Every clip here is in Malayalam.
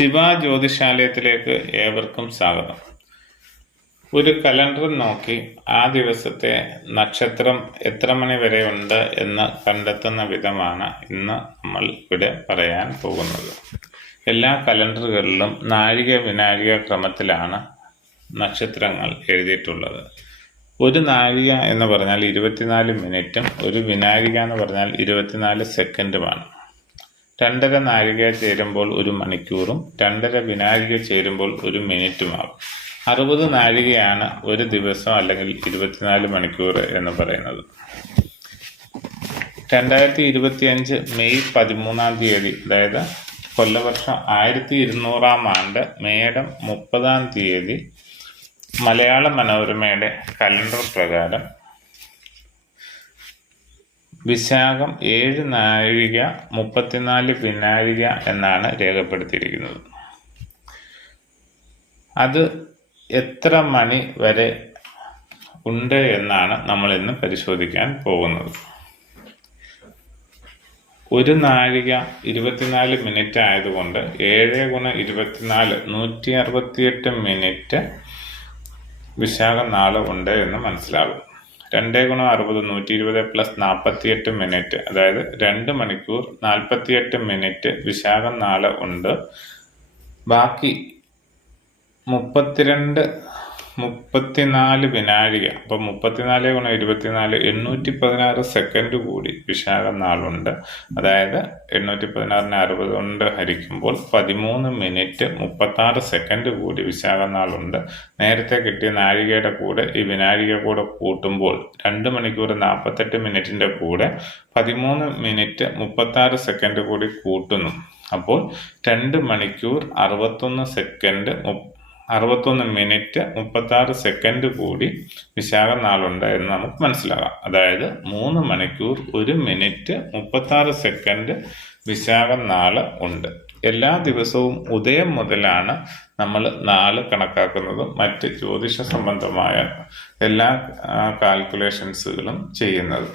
ശിവ ജ്യോതിശാലയത്തിലേക്ക് ഏവർക്കും സ്വാഗതം. ഒരു കലണ്ടർ നോക്കി ആ ദിവസത്തെ നക്ഷത്രം എത്ര മണി വരെ ഉണ്ട് എന്ന് കണ്ടെത്തുന്ന വിധമാണ് ഇന്ന് നമ്മൾ ഇവിടെ പറയാൻ പോകുന്നത്. എല്ലാ കലണ്ടറുകളിലും നാഴിക വിനാഴിക ക്രമത്തിലാണ് നക്ഷത്രങ്ങൾ എഴുതിയിട്ടുള്ളത്. ഒരു നാഴിക എന്ന് പറഞ്ഞാൽ ഇരുപത്തിനാല് മിനിറ്റും ഒരു വിനാഴിക എന്ന് പറഞ്ഞാൽ ഇരുപത്തിനാല് സെക്കൻഡുമാണ്. രണ്ടര നാഴിക ചേരുമ്പോൾ ഒരു മണിക്കൂറും രണ്ടര വിനാഴിക ചേരുമ്പോൾ ഒരു മിനിറ്റുമാകും. അറുപത് നാഴികയാണ് ഒരു ദിവസം അല്ലെങ്കിൽ ഇരുപത്തിനാല് മണിക്കൂർ എന്ന് പറയുന്നത്. രണ്ടായിരത്തി ഇരുപത്തി അഞ്ച് മെയ് പതിമൂന്നാം തീയതി അതായത് കൊല്ലവർഷം ആയിരത്തി ഇരുന്നൂറാം ആണ്ട് മേടം മുപ്പതാം തീയതി മലയാള മനോരമയുടെ കലണ്ടർ പ്രകാരം വിശാഖം ഏഴ് നാഴിക മുപ്പത്തിനാല് പിന്നാഴിക എന്നാണ് രേഖപ്പെടുത്തിയിരിക്കുന്നത്. അത് എത്ര മണി വരെ ഉണ്ട് എന്നാണ് നമ്മൾ ഇന്ന് പരിശോധിക്കാൻ പോകുന്നത്. ഒരു നാഴിക ഇരുപത്തിനാല് മിനിറ്റ് ആയതുകൊണ്ട് ഏഴ് ഗുണ ഇരുപത്തിനാല് നൂറ്റി അറുപത്തിയെട്ട് മിനിറ്റ് വിശാഖം നാളെ ഉണ്ട് എന്ന് മനസ്സിലാകും. രണ്ടേ ഗുണം അറുപത് നൂറ്റി ഇരുപത് പ്ലസ് നാൽപ്പത്തിയെട്ട് മിനിറ്റ്. അതായത് രണ്ട് മണിക്കൂർ നാൽപ്പത്തിയെട്ട് മിനിറ്റ് വിശാഖം നാളെ ഉണ്ട്. ബാക്കി മുപ്പത്തിരണ്ട് മുപ്പത്തിനാല് വിനാഴിക. അപ്പോൾ മുപ്പത്തിനാല് ഗുണം ഇരുപത്തിനാല് എണ്ണൂറ്റി പതിനാറ് സെക്കൻഡ് കൂടി വിശാഖം നാളുണ്ട്. അതായത് എണ്ണൂറ്റി പതിനാറിന് അറുപത് കൊണ്ട് ഹരിക്കുമ്പോൾ പതിമൂന്ന് മിനിറ്റ് മുപ്പത്താറ് സെക്കൻഡ് കൂടി വിശാഖം നാളുണ്ട്. നേരത്തെ കിട്ടിയ നാഴികയുടെ കൂടെ ഈ വിനാഴിക കൂടെ കൂട്ടുമ്പോൾ രണ്ട് മണിക്കൂർ നാൽപ്പത്തെട്ട് മിനിറ്റിന്റെ കൂടെ പതിമൂന്ന് മിനിറ്റ് മുപ്പത്താറ് സെക്കൻഡ് കൂടി കൂട്ടുന്നു. അപ്പോൾ രണ്ട് മണിക്കൂർ അറുപത്തൊന്ന് സെക്കൻഡ് അറുപത്തൊന്ന് മിനിറ്റ് മുപ്പത്താറ് സെക്കൻഡ് കൂടി വിശാഖ നാളുണ്ടായിരുന്നു നമുക്ക് മനസ്സിലാകാം. അതായത് മൂന്ന് മണിക്കൂർ ഒരു മിനിറ്റ് മുപ്പത്താറ് സെക്കൻഡ് വിശാഖ നാൾ ഉണ്ട്. എല്ലാ ദിവസവും ഉദയം മുതലാണ് നമ്മൾ നാൾ കണക്കാക്കുന്നതും. മറ്റ് ജ്യോതിഷ സംബന്ധമായ എല്ലാ കാൽക്കുലേഷൻസുകളും ചെയ്യുന്നത്.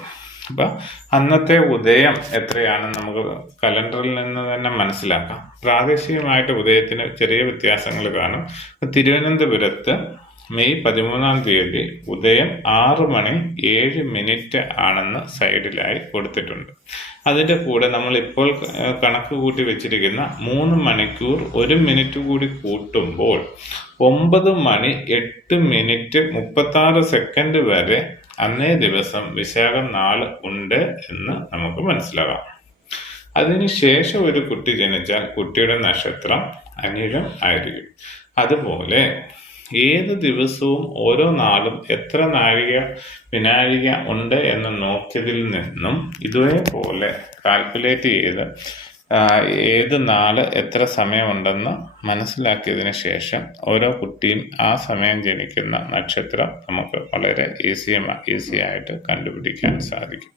അപ്പം അന്നത്തെ ഉദയം എത്രയാണ് നമുക്ക് കലണ്ടറിൽ നിന്ന് തന്നെ മനസ്സിലാക്കാം. പ്രാദേശികമായിട്ട് ഉദയത്തിന് ചെറിയ വ്യത്യാസങ്ങൾ കാണും. തിരുവനന്തപുരത്ത് മെയ് പതിമൂന്നാം തീയതി ഉദയം ആറ് മണി ഏഴ് മിനിറ്റ് ആണെന്ന് സൈഡിലായി കൊടുത്തിട്ടുണ്ട്. അതിന്റെ കൂടെ നമ്മൾ ഇപ്പോൾ കണക്ക് കൂട്ടി വെച്ചിരിക്കുന്ന മൂന്ന് മണിക്കൂർ ഒരു മിനിറ്റ് കൂടി കൂട്ടുമ്പോൾ ഒമ്പത് മണി എട്ട് മിനിറ്റ് മുപ്പത്താറ് സെക്കൻഡ് വരെ അന്നേ ദിവസം വിശാഖം നാൾ ഉണ്ട് എന്ന് നമുക്ക് മനസ്സിലാകാം അതിനുശേഷം ഒരു കുട്ടി ജനിച്ചാൽ കുട്ടിയുടെ നക്ഷത്രം അനിഴം ആയിരിക്കും. അതുപോലെ ഏത് ദിവസവും ഓരോ നാളും എത്ര നാഴിക വിനാഴിക ഉണ്ട് എന്ന് നോക്കിയതിൽ നിന്നും ഇതേപോലെ കാൽക്കുലേറ്റ് ചെയ്ത് ഏത് നാൾ എത്ര സമയമുണ്ടെന്ന് മനസ്സിലാക്കിയതിന് ശേഷം ഓരോ കുട്ടിയും ആ സമയം ജനിക്കുന്ന നക്ഷത്രം നമുക്ക് വളരെ ഈസി ഈസി ആയിട്ട് കണ്ടുപിടിക്കാൻ സാധിക്കും.